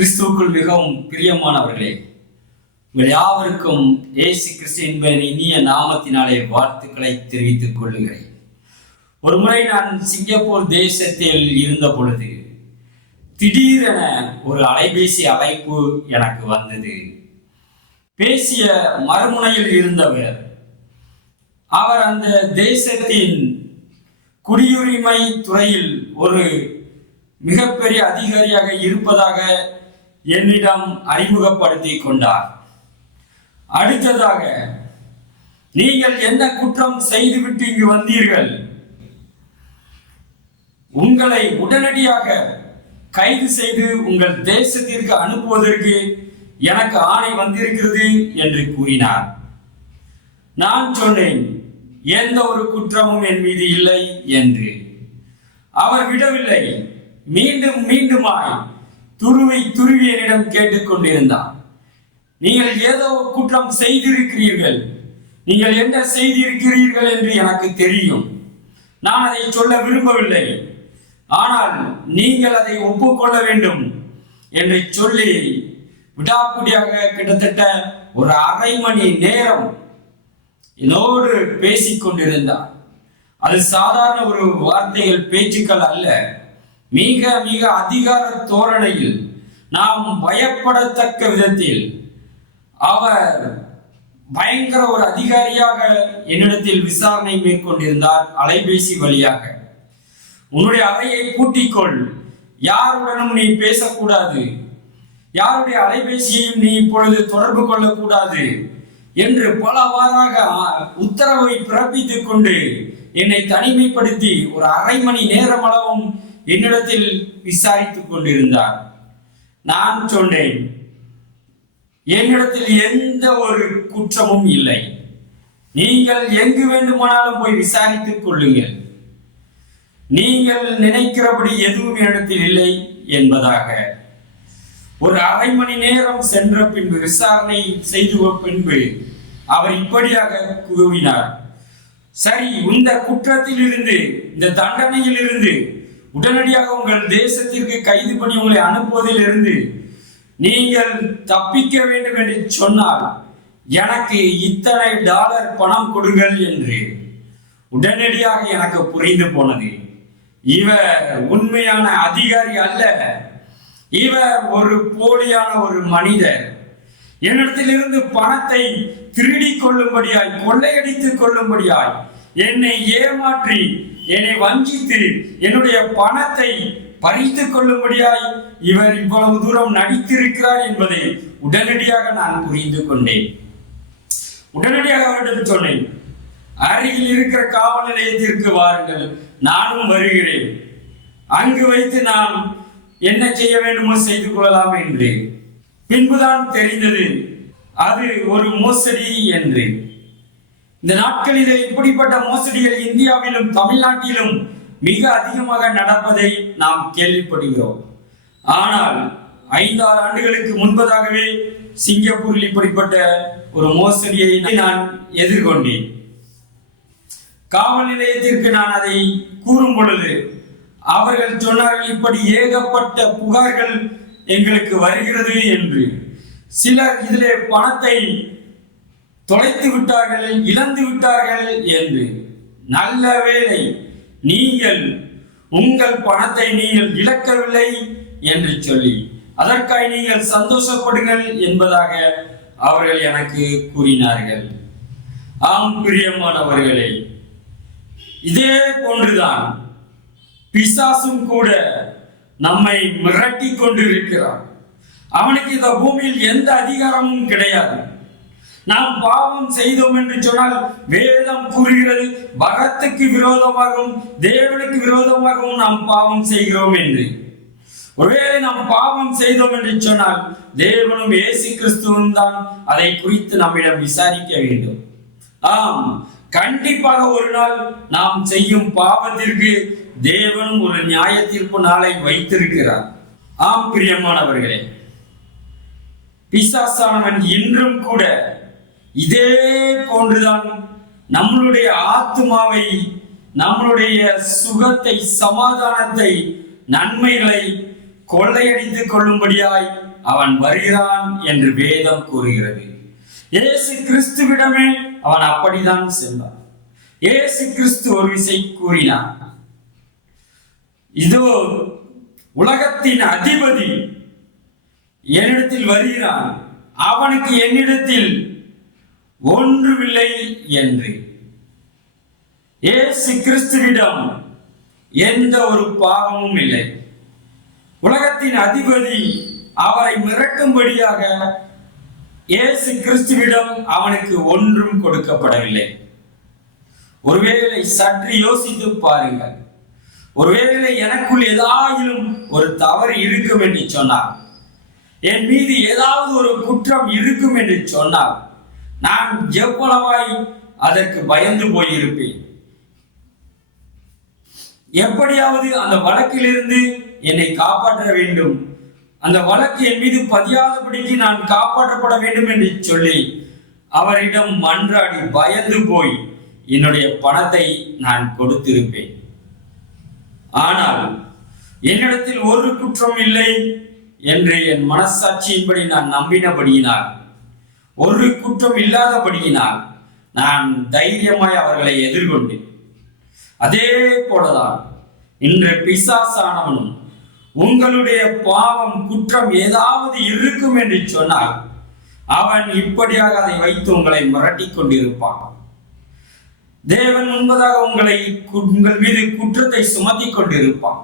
கிறிஸ்துவுக்குள் மிகவும் பிரியமானவர்களே, உங்கள் யாவருக்கும் இயேசு கிறிஸ்து என்பதன் இனிய நாமத்தினாலே வாழ்த்துக்களை தெரிவித்துக் கொள்ளுகிறேன். ஒரு முறை நான் சிங்கப்பூர் தேசத்தில் இருந்த பொழுது திடீரென ஒரு அலைபேசி அழைப்பு எனக்கு வந்தது. பேசிய மறுமுனையில் இருந்தவர் அவர் அந்த தேசத்தின் குடியுரிமை துறையில் ஒரு மிகப்பெரிய அதிகாரியாக இருப்பதாக என்னிடம் அறிமுகப்படுத்தி கொண்டார். அடுத்ததாக, நீங்கள் என்ன குற்றம் செய்துவிட்டு இங்கு வந்தீர்கள்? உங்களை உடனடியாக கைது செய்து உங்கள் தேசத்திற்கு அனுப்புவதற்கு எனக்கு ஆணை வந்திருக்கிறது என்று கூறினார். நான் சொன்னேன், எந்த ஒரு குற்றமும் என் மீது இல்லை என்று. அவர் விடவில்லை, மீண்டும் மீண்டுமாய் துருவி என்னிடம் கேட்டுக்கொண்டிருந்தார். நீங்கள் ஏதோ குற்றம் செய்திருக்கிறீர்கள், நீங்கள் என்ன செய்திருக்கிறீர்கள் என்று எனக்கு தெரியும். நான் அதை சொல்ல விரும்பவில்லை, ஆனால் நீங்கள் அதை ஒப்புக்கொள்ள வேண்டும் என்று சொல்லி விடாப்பிடியாக கிட்டத்தட்ட ஒரு அரை மணி நேரம் என்னோடு பேசிக் கொண்டிருந்தார். அது சாதாரண ஒரு வார்த்தைகள் பேச்சுக்கள் அல்ல, மிக மிக அதிகார தோரணையில், நாம் பயப்படத்தக்க விதத்தில் அவர் பயங்கர ஒரு அதிகாரியாக என்னிடத்தில் விசாரணை மேற்கொண்டிருந்தார். அலைபேசி வழியாக, உன்னுடைய அறையை பூட்டிக்கொள், யாருடனும் நீ பேசக்கூடாது, யாருடைய அலைபேசியையும் நீ இப்பொழுது தொடர்பு கொள்ளக்கூடாது என்று பலவாறாக உத்தரவை பிறப்பித்துக் கொண்டு என்னை தனிமைப்படுத்தி ஒரு அரை மணி நேரம் அளவும் என்னிடத்தில் விசாரித்துக் கொண்டிருந்தார். நான் சொன்னேன், என்னிடத்தில் எந்த ஒரு குற்றமும் இல்லை, நீங்கள் எங்கு வேண்டுமானாலும் போய் விசாரித்துக் கொள்ளுங்கள், நீங்கள் நினைக்கிறபடி எதுவும் என்னிடத்தில் இல்லை என்பதாக. ஒரு அரை மணி நேரம் சென்ற பின்பு, விசாரணை செய்து பின்பு அவர் இப்படியாக கூறினார், சரி, இந்த குற்றத்தில் இருந்து, இந்த தண்டனையில் இருந்து உடனடியாக உங்கள் தேசத்திற்கு கைது பண்ணி உங்களை அனுப்புவதில் இருந்து நீங்கள் தப்பிக்க வேண்டும் என்று சொன்னால் எனக்கு இத்தனை டாலர் பணம் கொடுங்கள் என்று. உடனடியாக எனக்கு புரிந்து போனது, இவர் உண்மையான அதிகாரி அல்ல, இவர் ஒரு போலியான ஒரு மனிதர். என்னிடத்திலிருந்து பணத்தை திருடி கொள்ளும்படியாய், கொள்ளையடித்துக் கொள்ளும்படியாய், என்னை ஏமாற்றி, என்னை வஞ்சித்து, என்னுடைய பணத்தை பறித்துக் கொள்ளும்படியாய் இவர் இவ்வளவு தூரம் நடித்திருக்கிறார் என்பதை உடனடியாக நான் புரிந்து கொண்டேன். உடனடியாக அவரிடம் சொன்னேன், அருகில் இருக்கிற காவல் நிலையத்திற்கு வாருங்கள், நானும் வருகிறேன், அங்கு வைத்து நாம் என்ன செய்ய வேண்டுமோ செய்து கொள்ளலாம் என்று. பின்புதான் தெரிந்தது அது ஒரு மோசடி என்று. இந்த நாட்களிலே இப்படிப்பட்ட மோசடிகள் இந்தியாவிலும் தமிழ்நாட்டிலும் மிக அதிகமாக நடப்பதை நாம் கேள்விப்படுகிறோம். ஆனால் 5-6 ஆண்டுகளுக்கு முன்பதாகவே சிங்கப்பூரில் இப்படிப்பட்ட ஒரு மோசடியை நான் எதிர்கொண்டேன். காவல் நிலையத்திற்கு நான் அதை கூறும் பொழுது அவர்கள் சொன்னார்கள், இப்படி ஏகப்பட்ட புகார்கள் எங்களுக்கு வருகிறது என்று. சிலர் இதிலே பணத்தை தொலைத்து விட்டார்கள், இழந்து விட்டார்கள் என்று. நல்ல வேளை, நீங்கள் உங்கள் பணத்தை நீங்கள் இழக்கவில்லை என்று சொல்லி அதற்காக நீங்கள் சந்தோஷப்படுங்கள் என்பதாக அவர்கள் எனக்கு கூறினார்கள். ஆம் பிரியமானவர்களே, இதே போன்றுதான் பிசாசும் கூட நம்மை மிரட்டி கொண்டு இருக்கிறான். அவனுக்கு இந்த பூமியில் எந்த அதிகாரமும் கிடையாது. நாம் பாவம் செய்தோம் என்று சொன்னால் வேதம் கூறுகிறது, பகத்துக்கு விரோதமாகவும் தேவனுக்கு விரோதமாகவும் நாம் பாவம் செய்கிறோம் என்று. ஒருவேளை நாம் பாவம் செய்தோம் என்று சொன்னால் தேவனும் இயேசு கிறிஸ்துவும் தான் அதை குறித்து நம்மிடம் விசாரிக்க வேண்டும். ஆம், கண்டிப்பாக ஒரு நாள் நாம் செய்யும் பாவத்திற்கு தேவனும் ஒரு நியாய தீர்ப்பு நாளை வைத்திருக்கிறார். ஆம் பிரியமானவர்களே, பிசாசானவன் இன்றும் கூட இதே போன்றுதான் நம்மளுடைய ஆத்மாவை, நம்மளுடைய சுகத்தை, சமாதானத்தை, நன்மைகளை கொள்ளையடித்துக் கொள்ளும்படியாய் அவன் வருகிறான் என்று வேதம் கூறுகிறது. இயேசு கிறிஸ்துவிடமே அவன் அப்படித்தான் சென்றான். இயேசு கிறிஸ்து ஒரு விசை கூறினார், இதோ உலகத்தின் அதிபதி என்னிடத்தில் வருகிறான், அவனுக்கு என்னிடத்தில் ஒன்றுமில்லை என்று. இயேசு கிறிஸ்துவிடம் எந்த ஒரு பாவமும் இல்லை. உலகத்தின் அதிபதி அவரை மிரட்டும்படியாக இயேசு கிறிஸ்துவிடம் அவனுக்கு ஒன்றும் கொடுக்கப்படவில்லை. ஒருவேளை சற்று யோசித்து பாருங்கள். ஒருவேளை எனக்குள் ஏதாயிலும் ஒரு தவறு இருக்கும் என்று சொன்னார், என் மீது ஏதாவது ஒரு குற்றம் இருக்கும் என்று சொன்னால், நான் எவ்வளவாய் அதற்கு பயந்து போயிருப்பேன். எப்படியாவது அந்த வழக்கிலிருந்து என்னை காப்பாற்ற வேண்டும், அந்த வழக்கு என் மீது பதியாதபடிக்கு நான் காப்பாற்றப்பட வேண்டும் என்று சொல்லி அவரிடம் மன்றாடி பயந்து போய் என்னுடைய பணத்தை நான் கொடுத்திருப்பேன். ஆனால் என்னிடத்தில் ஒரு குற்றம் இல்லை என்று என் மனசாட்சியின்படி நான் நம்பினபடியினால், ஒரு குற்றம் இல்லாதபடியினால் நான் தைரியமாய் அவர்களை எதிர்கொண்டேன். அதே போலதான் இன்று பிசாசானவனும் உங்களுடைய பாவம் குற்றம் ஏதாவது இருக்கும் என்று சொன்னால் அவன் இப்படியாக அதை வைத்து உங்களை மிரட்டி கொண்டிருப்பான். தேவன் முன்பதாக உங்கள் மீது குற்றத்தை சுமத்தி கொண்டிருப்பான்.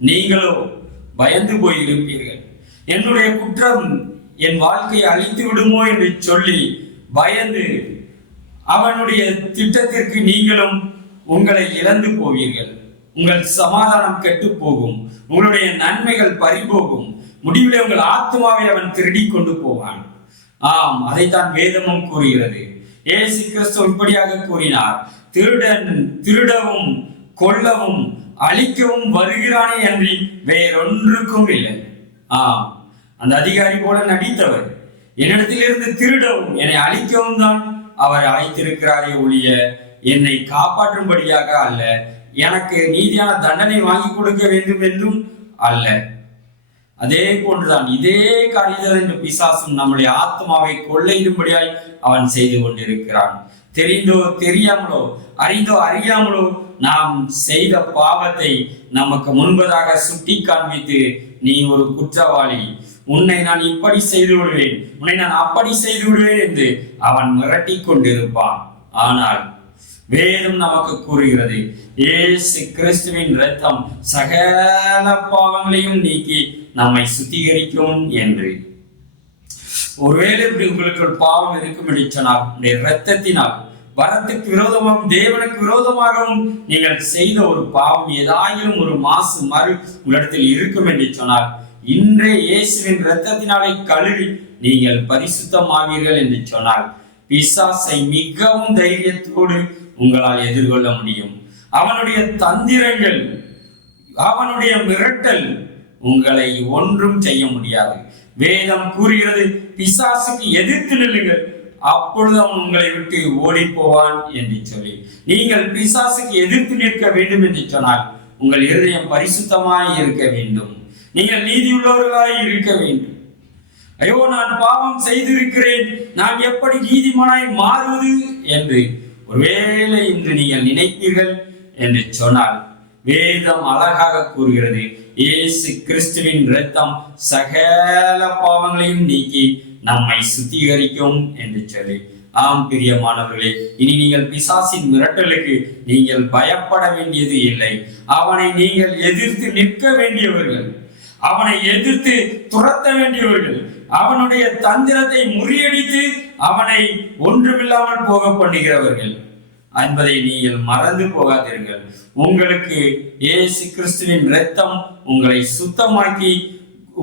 நீங்களோ பயந்து போயிருப்பீர்கள். என்னுடைய குற்றம் என் வாழ்க்கையை அழித்து விடுமோ என்று சொல்லி பயந்து அவனுடைய திட்டத்திற்கு நீங்களும் உங்களை இழந்து போவீர்கள். உங்கள் சமாதானம் கெட்டு போகும், உங்களுடைய நன்மைகள் பறிபோகும், முடிவில் உங்கள் ஆத்மாவை அவன் திருடி கொண்டு போவான். ஆம், அதைத்தான் வேதமும் கூறுகிறது. இயேசு கிறிஸ்து இப்படியாக கூறினார், திருடன் திருடவும் கொல்லவும் அழிக்கவும் வருகிறானே அன்றி வேறொன்றுக்கும் இல்லை. ஆம், அந்த அதிகாரி போல நடித்தவர் என்னிடத்திலிருந்து திருடவும் என்னை அழிக்கவும் தான் அவர் அழைத்திருக்கிறாரே ஒழிய என்னை காப்பாற்றும்படியாக அல்ல, எனக்கு நீதியான தண்டனை வாங்கி கொடுக்க வேண்டும் என்றும் அல்ல. அதே போன்றுதான் இதே காரியத்தை இந்த பிசாசும் நம்முடைய ஆத்மாவை கொள்ளையிடும்படியாய் அவன் செய்து கொண்டிருக்கிறான். தெரிந்தோ தெரியாமலோ, அறிந்தோ அறியாமலோ நாம் செய்த பாவத்தை நமக்கு முன்பதாக சுட்டி காண்பித்து, நீ ஒரு குற்றவாளி, உன்னை நான் இப்படி செய்து விடுவேன், உன்னை நான் அப்படி செய்து விடுவேன் என்று அவன் மிரட்டி கொண்டிருப்பான். ஆனால் வேதம் நமக்கு கூறுகிறது, இயேசு கிறிஸ்துவின் இரத்தம் சகல பாவங்களையும் நீக்கி நம்மை சுத்திகரிக்கும் என்று. ஒருவேளை இப்படி உங்களுக்கு பாவம் இருக்கும் என்று சொன்னால், இரத்தத்தினால் வரத்துக்கு விரோதமாகவும் தேவனுக்கு விரோதமாகவும் நீங்கள் செய்த ஒரு பாவம் ஏதாயிலும் ஒரு மாசு மறு உங்களிடத்தில் இருக்கும் என்று சொன்னால், இன்றைய இயேசுவின் இரத்தத்தினாலே கழுவி நீங்கள் பரிசுத்தமாவீர்கள் என்று சொன்னால், பிசாசை மிகவும் தைரியத்தோடு உங்களால் எதிர்கொள்ள முடியும். அவனுடைய தந்திரங்கள், அவனுடைய மிரட்டல் உங்களை ஒன்றும் செய்ய முடியாது. வேதம் கூறுகிறது, பிசாசுக்கு எதிர்த்து நில்லுங்கள், அப்பொழுது அவன் உங்களை விட்டு ஓடி போவான் என்று சொல்லி. நீங்கள் பிசாசுக்கு எதிர்த்து நிற்க வேண்டும் என்று சொன்னால் உங்கள் இருதயம் பரிசுத்தமாய் இருக்க வேண்டும், நீங்கள் நீதியுள்ளவர்களாய் இருக்க வேண்டும். ஐயோ, நான் பாவம் செய்திருக்கிறேன், நான் எப்படி நீதிமானாய் மாறுவது என்று ஒருவேளை இன்று நீங்கள் நினைப்பீர்கள் என்று சொன்னால், வேதம் அழகாக கூறுகிறது, இயேசு கிறிஸ்துவின் இரத்தம் சகல பாவங்களையும் நீக்கி நம்மை சுத்திகரிக்கும் என்று சொல்லி. ஆம் பிரியமானவர்களே, இனி நீங்கள் பிசாசின் மிரட்டலுக்கு நீங்கள் பயப்பட வேண்டியது இல்லை. அவனை நீங்கள் எதிர்த்து நிற்க வேண்டியவர்கள், அவனை எதிர்த்து துரத்த வேண்டியவர்கள், அவனுடைய தந்திரத்தை முறியடித்து அவனை ஒன்றுமில்லாமல் போக பண்ணுகிறவர்கள் என்பதை நீங்கள் மறந்து போகாதீர்கள். உங்களுக்கு இயேசு கிறிஸ்துவின் இரத்தம் உங்களை சுத்தமாக்கி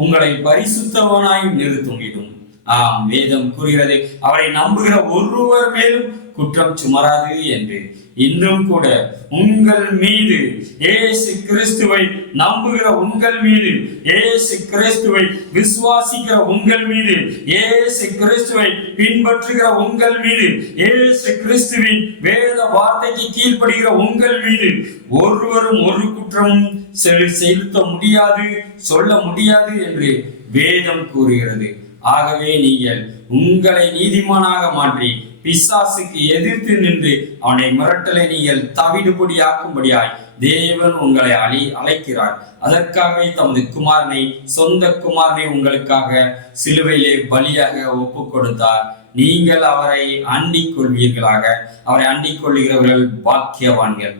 உங்களை பரிசுத்தவனாய் நிறுத்திடும். ஆம், வேதம் கூறுகிறது, அவரை நம்புகிற ஒருவர் மேலும் குற்றம் சுமராது என்று. இன்னும் கூட உங்கள் மீது இயேசு கிறிஸ்துவை நம்புகிற உங்கள் மீது, இயேசு கிறிஸ்துவை விசுவாசிக்கிற உங்கள் மீது, இயேசு கிறிஸ்துவை பின்பற்றுகிற உங்கள் மீது, இயேசு கிறிஸ்துவின் வேத வார்த்தைக்கு கீழ்ப்படுகிற உங்கள் மீது ஒருவரும் ஒரு குற்றமும் செலுத்த முடியாது, சொல்ல முடியாது என்று வேதம் கூறுகிறது. ஆகவே நீங்கள் உங்களை நீதிமானாக மாற்றி பிசாசுக்கு எதிர்த்து நின்று அவனை மிரட்டலை நீங்கள் தவிடுபடியாக்கும்படியாய் தேவன் உங்களை அழைக்கிறார். அதற்காகவே தமது குமாரனை, சொந்த குமாரனை உங்களுக்காக சிலுவையிலே பலியாக ஒப்பு கொடுத்தார். நீங்கள் அவரை அண்டிக் கொள்வீர்களாக. அவரை அண்டிக் கொள்கிறவர்கள் பாக்கியவான்கள்.